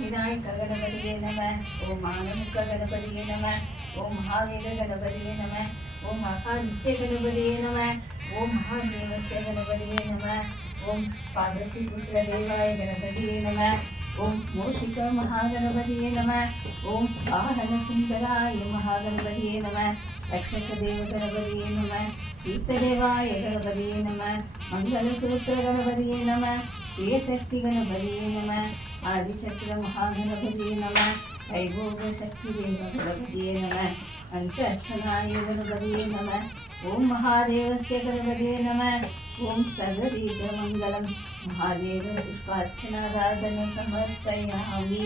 विनायक गणपतिये नमः। ओम आनमुख गणपतिये नमः। ओम महावीर गणपतिये नमः। ओम महानित्य गणपतिये नमः। ओम महादेवस्य गणपतिये नमः। ओम पार्वतीपुत्र देवाय गणपतिये नमः। ओम मूषिक महागणपतिये नमः। ओम वाहन सुंदराय महागणपतिये नमः। रक्षक देव गणपतिये नमः। तीर्थदेवाय गणपतिये नमः। मंगलसूत्र गणपतिये नमः। प्रियशक्ति गणपतिये नमः। आदिचक्र महागणपतिये नमः। वैभोग शक्ति देव गणपतिये नमः। पंचस्तनाय गणपतिये नमः। ओम महादेवस्य गणपतिये नमः। ओम सर्वदीर्घमंगलम महादेव पुष्पार्चनाराधन समर्पयामि।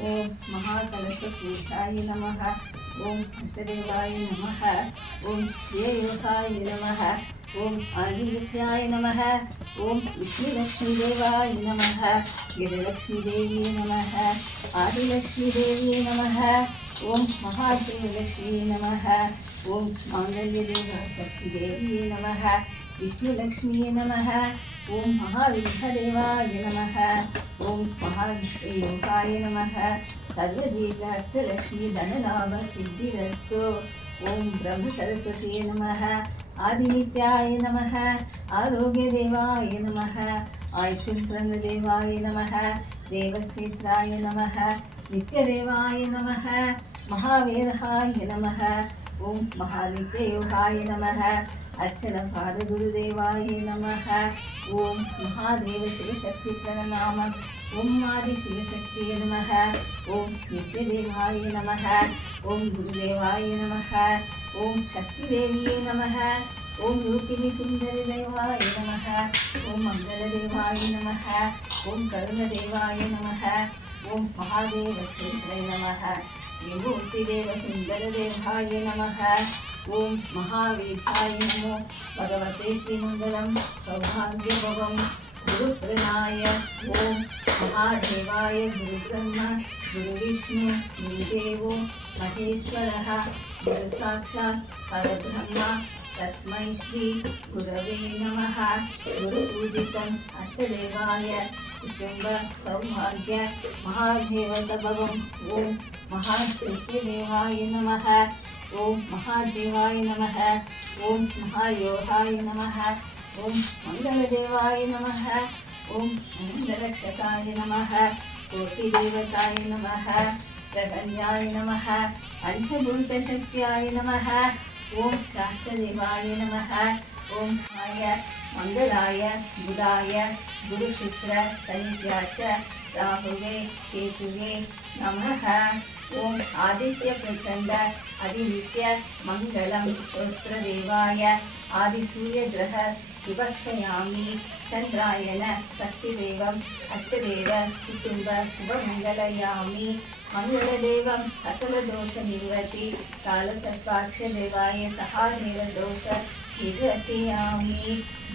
ओम महाकलश पूजाय नमः। ओम अष्टदेवाय नमः। ओम श्रेयोहाय नमः। ओम आदित्याय नमः। ओम विष्णुलक्ष्मी देवाय नमः। गिरिलक्ष्मी देवी नमः। आदिलक्ष्मी देवी नमः। ओम महादेवलक्ष्मी नमः। ओम मांगल्यदेव शक्ति देवी नमः। विष्णुलक्ष्मी नमः। ओम महाविघ्नदेवाय नमः। ओम महायोगाय नमः। सर्वदीर्घास्तलक्ष्मी धनलाभ सिद्धिरस्तु। ओम ब्रह्म सरस्वती नमः। आदिनित्याय नमः। आरोग्यदेवाय नमः। आयुष्प्रददेवाय नमः। देवक्षेत्राय नमः। नित्यदेवाय नमः। महावीराय नमः। ओम महानित्ययोगाय नमः। अर्चन गुरुदेवाय नमः। ओम महादेव शिवशक्ति प्रणनाम। ओम आदि शिवशक्ति नमः। ओम नित्यदेवाय नमः। ओम गुरुदेवाय नमः। ओम शक्तिदेवी नमः। ओम रूपिणी सुंदर देवाय नमः। ओम मंगलदेवाय नमः। ओम करुणदेवाय नमः। ओम महादेव क्षेत्रे नमः। विभूतिदेव सुंदर देवाय नमः। ओम महावीराय नमो भगवते श्रीमंगलम सौभाग्यभवम गुरुप्रणाय। ओम महादेवाय गुरुब्रह्मा गुरुविष्णु गुरुदेवो महेश्वरः गुरुसाक्षात् परब्रह्म तस्मै श्री गुरवे नमः। गुरुपूजितम् अष्टदेवाय कुटुंब सौभाग्य महादेवतभवम्। ओम महादेवाय नमः। ओम महादेवाय नमः। ओम महायोगाय नमः। ओम मंगलदेवाय नमः। ओम आनंदरक्षकाय नमः। कोटिदेवताय नमः। प्रगण्याय नमः। पंचभूतशक्त्याय नमः। ओम शास्त्रदेवाय नमः। ओम मंगलाय बुधाय गुरुशुक्र शनिभ्याच राहुवे केतुवे नमः। ओम आदित्य प्रचंड अधिनित्य मंगलम शस्त्रदेवाय आदिसूर्य ग्रह शुभक्षयामि। चंद्रायन षष्ठीदेवम अष्टदेव कुटुंब शुभमंगलयामि। मंगलदेवं सकलदोष निर्वति कालसर्पाक्ष देवाय सहादेव दोष निर्वर्तयामि।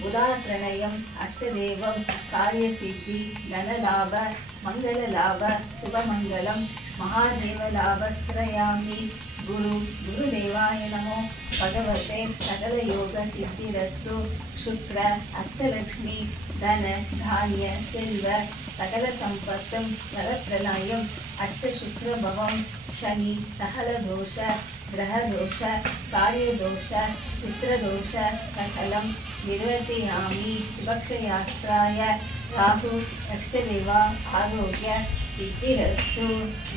बुधा प्रणयम् अष्टदेवं कार्यसिद्धि धनलाभ मंगललाभ शुभमंगलम महादेवलाभस्त्रयामि। गुरुदेवाय नमो भगवते सकलयोग सिद्धिरस्तु। शुक्र अष्टलक्ष्मी धन धान्य सेल्व सकल संपत्तुं नवप्रणयम् अष्टशुक्रभवं। शनि सहलदोष ग्रहदोष कार्यदोष पुत्रदोष सकलं निर्वर्तयामि। शुभक्षयास्त्राय राहु अष्टदेवा आरोग्य सिद्धिरस्तु।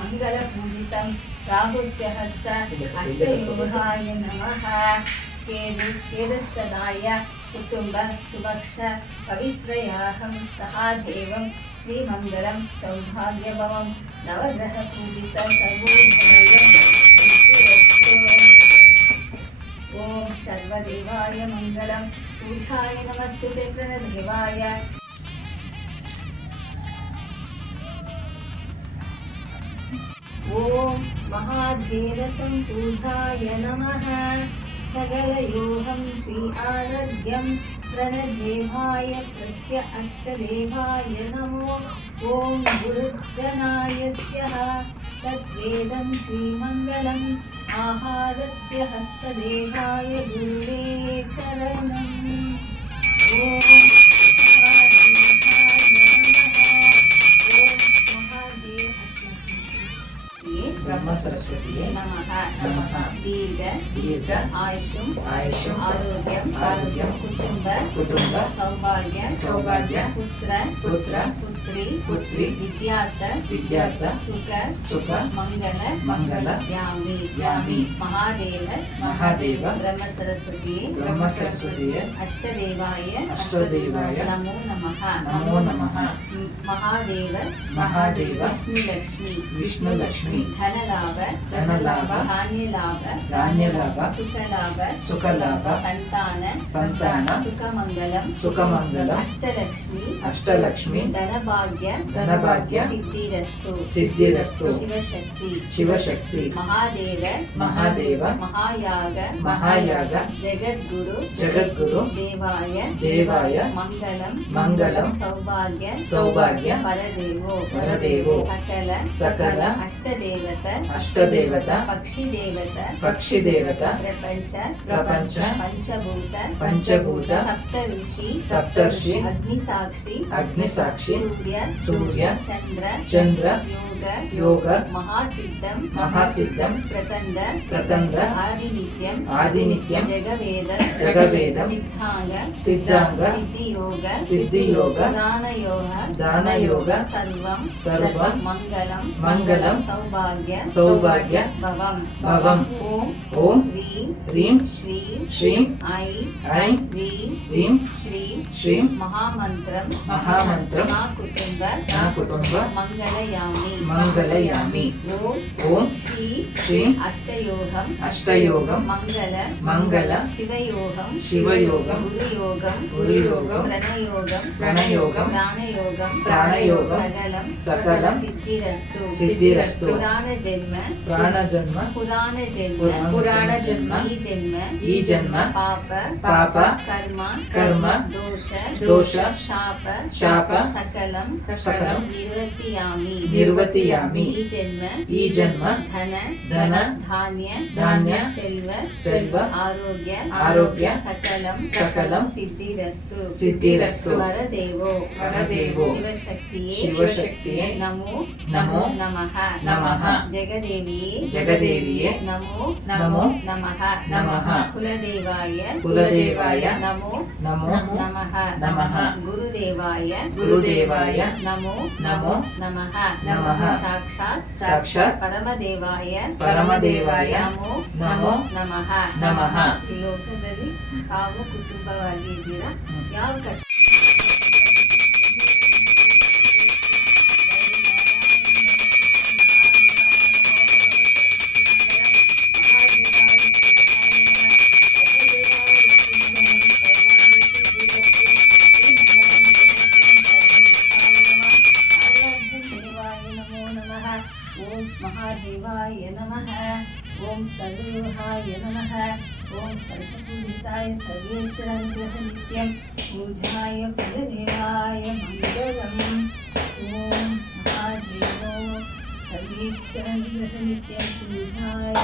मंगलपूजितं राहुत्यहस्त अष्टयोगाय नमः। केदुष्टदाय कुटुंब सुभक्ष पवित्रयाहं सहादेवं श्रीमंगलं सौभाग्यभवं। नवग्रह पूजित सर्वोधनयं सिद्धिरस्तु। ओम सर्वदेवाय मंगलम पूजाय नमस्तुते प्रणदेवाय। ओम महादेवतं पूजाय नमः। सकलयोगं श्री आराध्यं प्रणदेवाय प्रत्य अष्टदेवाय नमो। ओम गुरुगणायस्य तद्वेदं श्रीमंगलम् आहारत्य हस्तदेवाय गुरुवे शरणम्। ओम ಸೌಭಾಗ್ಯ ಸೌಭಾಗ್ಯ ಪುತ್ರ ಪುತ್ರ ಪುತ್ರಿ ಪುತ್ರಿ ವಿದ್ಯಾರ್ಥ ವಿದ್ಯಾರ್ಥ ಸುಖ ಸುಖ ಮಂಗಲ ಮಂಗಲ ಯಾಮಿ ಯಾಮಿ ಮಹಾದೇವ ಮಹಾದೇವ ಬ್ರಹ್ಮ ಸರಸ್ವತಿ ಬ್ರಹ್ಮ ಸರಸ್ವತಿಯೇ ಅಷ್ಟದೇವಾಯ ಅಷ್ಟದೇವಾಯ ನಮೋ ನಮಃ ನಮೋ ನಮಃ ಮಹಾದೇವ ಮಹಾದೇವ ವಿಷ್ಣುಲಕ್ಷ್ಮಿ ವಿಷ್ಣುಲಕ್ಷ್ಮಿ ಧನಲಾಭ ಧನಲಾಭ ಧಾನ್ಯಲಾಭ ಧಾನ್ಯಲಾಭ ಸುಖಲಾಭ ಸುಖಲಾಭ ಸಂತಾನ ಸಂತಾನ ಸುಖಮಂಗಲಂ ಸುಖಮಂಗಲ ಅಷ್ಟಲಕ್ಷ್ಮಿ ಅಷ್ಟಲಕ್ಷ್ಮಿ ಧನಭಾಗ್ಯ ಧನಭಾಗ್ಯ ಸಿದ್ಧಿರಸ್ತು ಸಿದ್ಧಿರಸ್ತು ಶಿವಶಕ್ತಿ ಶಿವಶಕ್ತಿ ಮಹಾದೇವ ಮಹಾದೇವ ಮಹಾಯಾಗ ಮಹಾಯಾಗ ಜಗದ್ಗುರು ಜಗದ್ಗುರು ದೇವಾಯ ದೇವಾಯ ಮಂಗಲಂ ಮಂಗಲಂ ಸೌಭಾಗ್ಯ ಸೌಭಾಗ್ಯ ಪರದೇವೋ ಪರದೇವೋ ಸಕಲ ಸಕಲ ಅಷ್ಟದೇವತ ಅಷ್ಟದೇವತ ಪಕ್ಷಿ ದೇವತ ಪಕ್ಷಿ ದೇವತ ಪ್ರಪಂಚ ಪ್ರಪಂಚ ಪಂಚಭೂತ ಪಂಚಭೂತ ಸಪ್ತಋಷಿ ಸಪ್ತರ್ಷಿ ಅಗ್ನಿಸಾಕ್ಷಿ ಅಗ್ನಿಸಾಕ್ಷಿ ಸೂರ್ಯ ಸೂರ್ಯ ಚಂದ್ರ ಚಂದ್ರ ಯೋಗ ಯೋಗ ಮಹಾಸಿದ್ಧಂ ಮಹಾಸಿದ್ಧಂ ಪ್ರತಂದ ಪ್ರತಂದ ಆದಿನಿತ್ಯಂ ಆದಿನಿತ್ಯಂ ಜಗವೇದ ಜಗವೇದಂ ಸಿದ್ಧಾಂಗ ಸಿದ್ಧಾಂಗ ಸಿದ್ಧಿಯೋಗ ಸಿದ್ಧಿಯೋಗ ದಾನಯೋಗ ದಾನಯೋಗ ಸರ್ವಂ ಸರ್ವಂ ಮಂಗಲಂ ಮಂಗಲಂ ಸೌಭಾಗ್ಯ ಸೌಭಾಗ್ಯ ಭವಂ ಭವಂ ಓಂ ಓಂ ರೀಂ ಹ್ರೀಂ ಶ್ರೀಂ ಶ್ರೀಂ ಐ ಐಂ ರೀಂ ಹ್ರೀಂ ಶ್ರೀಂ ಶ್ರೀಂ ಮಹಾಮಂತ್ರಂ ಮಹಾಮಂತ್ರಂ ಮಾ ಕುಟುಂಬ ನಾ ಕುಟುಂಬ ಮಂಗಲಯಾಮಿ ಮಂಗಲಯಾಮಿ ಓಂ ಓಂ ಶ್ರೀ ಶ್ರೀಂ ಅಷ್ಟಯೋಗಂ ಅಷ್ಟಯೋಗಂ ಮಂಗಲ ಮಂಗಲ ಶಿವಯೋಗಂ ಶಿವಯೋಗಂ ಗುರುಯೋಗಂ ಗುರುಯೋಗಂ ಪ್ರಣಯೋಗಂ ಪ್ರಣಯೋಗಂ ಪ್ರಾಣಯೋಗಂ ಪ್ರಾಣಯೋಗಂ ಸಕಲಂ ಸಕಲಂ ಸಿದ್ಧಿರಸ್ತು ಸಿದ್ಧಿರಸ್ತು ಪುರಾಣ ಜನ್ಮ ಪ್ರಾಣ ಜನ್ಮ ಪುರಾಣ ಜನ್ಮ ಪುರಾಣ ಜನ್ಮ ಈ ಜನ್ಮ ಈ ಜನ್ಮ ಪಾಪ ಪಾಪ ಕರ್ಮ ಕರ್ಮ ದೋಷ ದೋಷ ಶಾಪ ಶಾಪ ಸಕಲಂ ಸಕಲಂ ನಿರ್ವರ್ತಿಯಾಮಿ ನಿರ್ವತಿಯಾಮಿ ಈ ಜನ್ಮ ಈ ಜನ್ಮ ಧನ ಧನ ಧಾನ್ಯ ಧಾನ್ಯ ಸೆಲ್ವ ಸೆಲ್ವ ಆರೋಗ್ಯ ಆರೋಗ್ಯ ಸಕಲಂ ಸಕಲಂ ಸಿದ್ಧಿರಸ್ತು ಸಿದ್ಧಿರಸ್ತು ವರದೇವೋ ವರದೇವೋ ಶಿವಶಕ್ತಿಯೇ ಶಿವಶಕ್ತಿಯೇ ನಮೋ ನಮೋ ನಮಃ ನಮಃ ಜಗದೇವಿಯೇ ಜಗದೇವಿಯೇ ನಮೋ ನಮೋ ನಮಃ ನಮಃ ಕುಲದೇವಾಯ ಕುಲದೇವಾಯ ನಮೋ ನಮೋ ನಮಃ ನಮಃ ಗುರುದೇವಾಯ ಗುರುದೇವಾಯ ನಮೋ ನಮೋ ನಮಃ ನಮಃ ಸಾಕ್ಷಾತ್ ಸಾಕ್ಷಾತ್ ಪರಮದೇವಾಯ ಪರಮದೇವಾಯ ನಮೋ ನಮೋ ನಮಃ ನಮಃ ಈ ಲೋಕದಲ್ಲಿ ತಾವು ಕುಟುಂಬವಾಗಿ ಇದ್ದೀರಾ ಯಾವ ಕಷ್ಟ ಓಂ ಮಹಾದೇವಾಯ ನಮಃ ಓಂ ಸರ್ವಯೋಹಾಯ ನಮಃ ಓಂ ಸರ್ವಪೂಜಿತಾಯ ಸರ್ವೇಶ್ವರಾನುಗ್ರಹ ನಿತ್ಯಂ ಪೂಜಾಯ ಕುಲದೇವಾಯ ಮಂಗಲಂ ಓಂ ಮಹಾದೇವೋ ಸರ್ವೇಶ್ವರಾನುಗ್ರಹ ನಿತ್ಯಂ ಪೂಜಾಯ